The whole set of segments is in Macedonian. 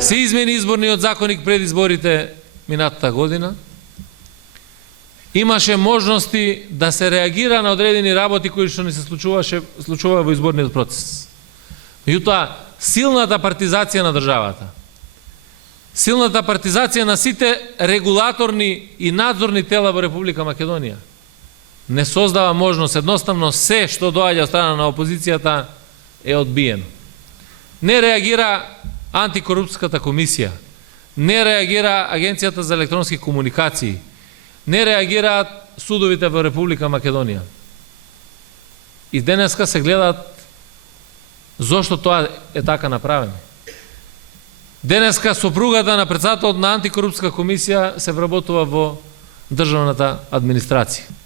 Се измени изборниот законник пред изборите минатата година. Имаше можности да се реагира на одредени работи кои што не се случува во изборниот процес. Меѓутоа, силната партизација на државата, силната партизација на сите регулаторни и надзорни тела во Република Македонија не создава можност, едноставно се што доаѓа од страна на опозицијата е одбиено. Не реагира антикорупската комисија, не реагира Агенцијата за електронски комуникации, не реагираат судовите во Република Македонија. И денеска се гледаат зошто тоа е така направено. Денеска сопругата на председателот на антикорупска комисија се вработува во државната администрација.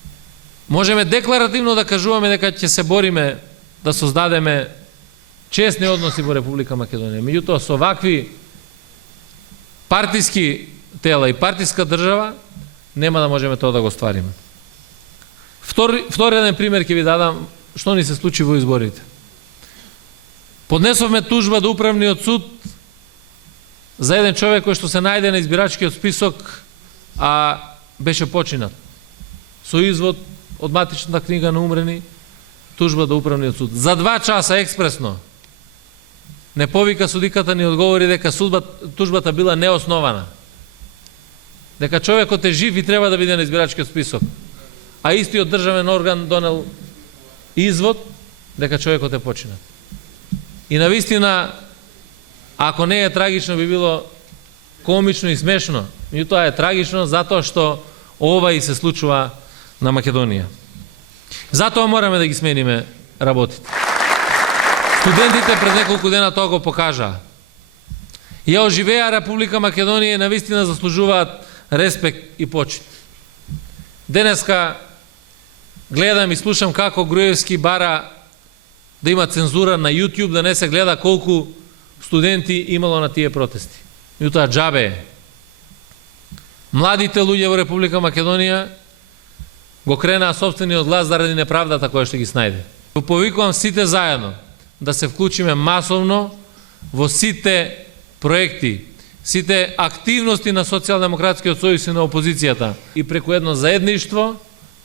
Можеме декларативно да кажуваме дека ќе се бориме да создадеме честни односи во Република Македонија. Меѓутоа, со вакви партиски тела и партиска држава нема да можеме тоа да го ствариме. Втори еден пример ќе ви дадам што ни се случи во изборите. Поднесовме тужба до Управниот суд за еден човек кој што се најде на избирачкиот список, а беше починат. Со извод од матичната книга на умрени, тужба до Управниот суд. За 2 часа експресно не повика судиката, ни одговори дека тужбата била неоснована. Дека човекот е жив и треба да биде на избирачкиот список. А истиот државен орган донел извод дека човекот е починат. И навистина, ако не е трагично, би било комично и смешно. Меѓутоа е трагично затоа што ова и се случува на Македонија. Затоа мораме да ги смениме работите. Студентите пред неколку дена тоа го покажаа. Ја оживеа Република Македонија и навистина заслужуваат респект и почит. Денеска гледам и слушам како Груевски бара да има цензура на YouTube, да не се гледа колку студенти имало на тие протести. Меѓутоа џабе е. Младите луѓе во Република Македонија го кренаа сопствениот глас заради неправдата која што ги снајде. Повикувам сите заедно да се вклучиме масовно во сите проекти, сите активности на Социјалдемократскиот сојуз и на опозицијата и преку едно заедништво,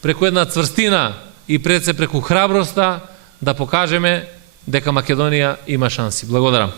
преку една цврстина и пред се преку храброста да покажеме дека Македонија има шанси. Благодарам.